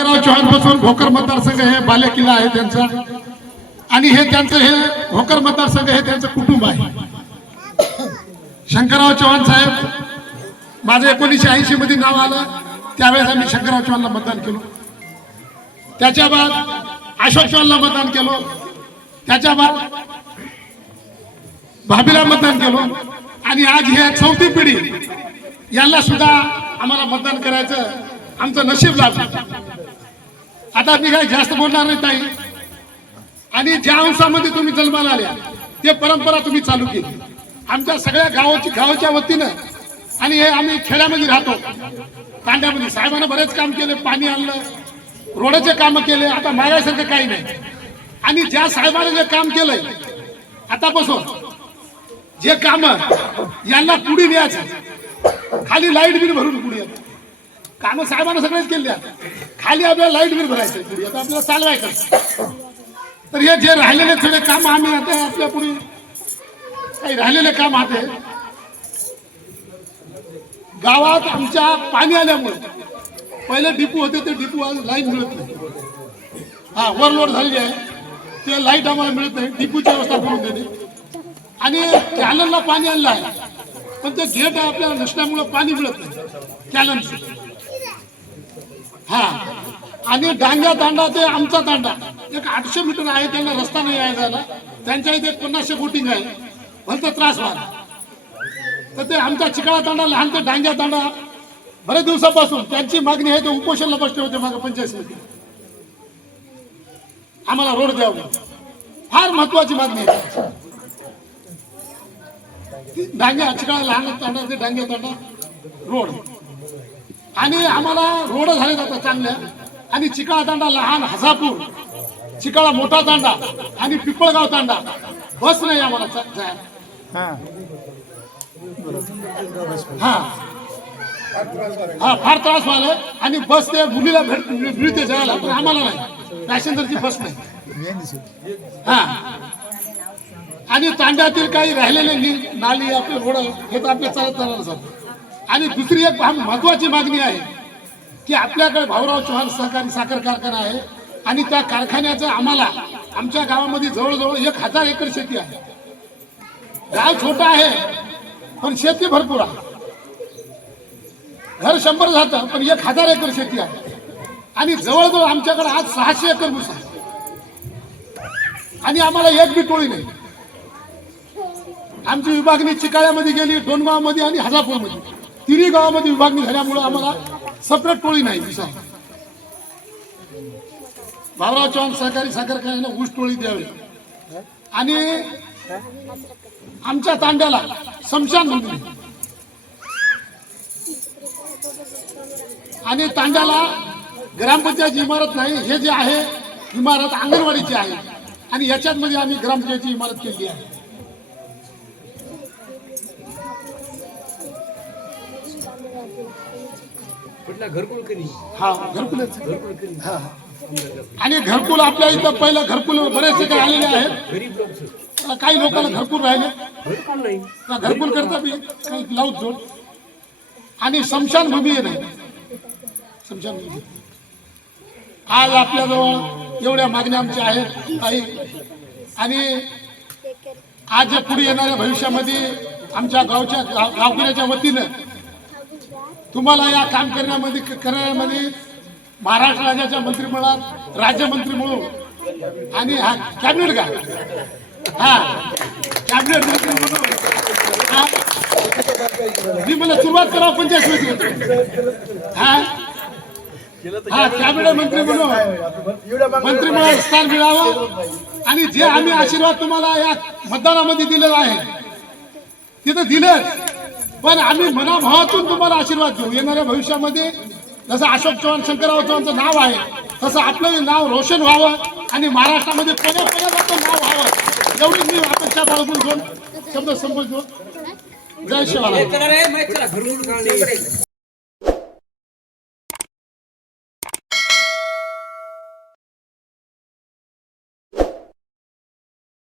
शंकरराव चव्हाणपासून भोकर मतदारसंघ हे बाले किल्ला आहे त्यांचा. आणि हे त्यांचं हे भोकर मतदारसंघ हे त्यांचं कुटुंब आहे. शंकरराव चव्हाण साहेब माझं एकोणीसशे ऐंशी मध्ये नाव आलं. त्यावेळेस आम्ही शंकरराव चव्हाणला मतदान केलं. त्याच्या बाद अशोक चव्हाणला मतदान केलं. त्याच्या बाद भाभीला मतदान केलं. आणि आज हे चौथी पिढी यांना सुद्धा आम्हाला मतदान करायचं आमचं नशीब लागलं आता मी काय जास्त बोलणार नाही ताई. आणि ज्या अंशामध्ये तुम्ही जन्माला आल्या ते परंपरा तुम्ही चालू केली. आमच्या सगळ्या गावाची गावाच्या वतीनं आणि हे आम्ही खेड्यामध्ये राहतो. तांड्यामध्ये साहेबांना बरेच काम केले पाणी आणलं रोडाचे काम केले आता मागायसारखं काही नाही. आणि ज्या साहेबांना जे काम केलंय आतापासून जे काम यांना पुढे न्यायचं खाली लाइट बिल भरून पुढे कामं साहेबांना सगळेच केले आता खाली आपल्याला लाइट बिल भरायचं पुढे. आता आपल्याला चालवायचं तर हे जे राहिलेले थोडे काम आम्ही आता आपल्या पुढे काही राहिलेले काम आहे गावात आमच्या पाणी आल्यामुळे पहिले डिपू होते ते डिपू आज लाइट मिळत नाही. हा ओव्हरलोड झालेली आहे. ते लाइट आम्हाला मिळत नाही. डिपूची व्यवस्था करून देणे. आणि कॅनलला पाणी आणलं आहे. पण ते गेट आपल्याला नसल्यामुळं पाणी मिळत नाही. कॅनलचं हा. आणि डांग्या तांडा ते आमचा तांडा एक आठशे मीटर आहे त्यांना रस्ता नाही आहे जायला. त्यांच्या इथे पन्नासशे बोटिंग आहे. भलता त्रास व्हायला. तर ते आमचा चिकाळा तांडा लहान ते डांग्या तांडा बरेच दिवसापासून त्यांची मागणी आहे ते उपोषणला बसले होते मागे पंचायत समिती आम्हाला रोड द्यावा फार महत्वाची मागणी आहे. डांग्या चिकाळा लहान तांडा ते डांग्या तांडा रोड. आणि आम्हाला रोड झाले जातात चांगल्या. आणि चिकाळा तांडा लहान हजापूर चिकाळा मोठा तांडा आणि पिपळगाव तांडा बस नाही आम्हाला हा. हा. फार त्रास व्हायला आणि बस ते मुलीला भेट मिळते जायला पण आम्हाला नाही. पॅसेंजरची बस नाही. हा. आणि तांड्यातील काही राहिलेले नाली आपले रोड हे तर आपले चालत असतात आणि दुसरी एक फार महत्वाची मागणी आहे. की आपल्याकडे भाऊराव चव्हाण सहकारी साखर कारखाना आहे आणि त्या कारखान्याचं आम्हाला आमच्या गावामध्ये जवळजवळ एक हजार एकर शेती आहे. गाव छोटा आहे पण शेती भरपूर आहे. घर शंभर जातं पण एक हजार एकर शेती आहे. आणि जवळजवळ आमच्याकडे आज सहाशे एकर ऊस आहे. आणि आम्हाला एक बी टोळी नाही. आमची विभागणी चिकाळ्यामध्ये गेली डोनगावमध्ये आणि हजापूरमध्ये. तिन्ही गावामध्ये विभागणी झाल्यामुळे आम्हाला सेपरेट टोळी नाही दिसा भावराव चव्हाण सहकारी साखर कारखान्याने ऊस टोळी द्यावी आणि आमच्या तांड्याला समशान म्हणजे आणि तांड्याला ग्रामपंचायतची इमारत नाही हे जे आहे इमारत अंगणवाडीची आहे आणि याच्यात मध्ये आम्ही ग्रामपंचायतची इमारत केली आहे घरकुल हा घरकुलच हा आणि घरकुल आपल्या इथं पहिलं घरकुल बरेचसे काही आलेले आहेत. गरीब लोक काही लोकांना घरकुल राहिले. घरकुल नाही. त्या घरकुल करता बी. काही लावून जोड. आणि समशान भूमी आहे नाही समशान भूमी. आज आपल्याजवळ एवढ्या मागण्या आमच्या आहेत काही आणि आज जे पुढे येणाऱ्या भविष्यामध्ये आमच्या गावच्या गाव- गावकऱ्याच्या वतीनं तुम्हाला या काम करण्यामध्ये करण्यामध्ये महाराष्ट्र राज्याच्या मंत्रिमंडळात राज्यमंत्री म्हणून आणि हा कॅबिनेट का हा कॅबिनेट मंत्री म्हणून. मी मला सुरुवात करा पंचायत समिती हा. हा कॅबिनेट मंत्री म्हणून. मंत्रिमंडळात स्थान मिळावं. आणि जे आम्ही आशीर्वाद तुम्हाला या मतदानामध्ये दिलेला आहे तिथं दिलं पण आम्ही मनाभावातून तुम्हाला आशीर्वाद देऊ. येणाऱ्या भविष्यामध्ये जसं अशोक चव्हाण शंकरराव चव्हाणचं नाव आहे तसं आपलं नाव रोशन व्हावं आणि महाराष्ट्रामध्ये पदे नाव व्हावं एवढी मी अपेक्षा बाळगून घेऊन शब्द संपत जय शिवाला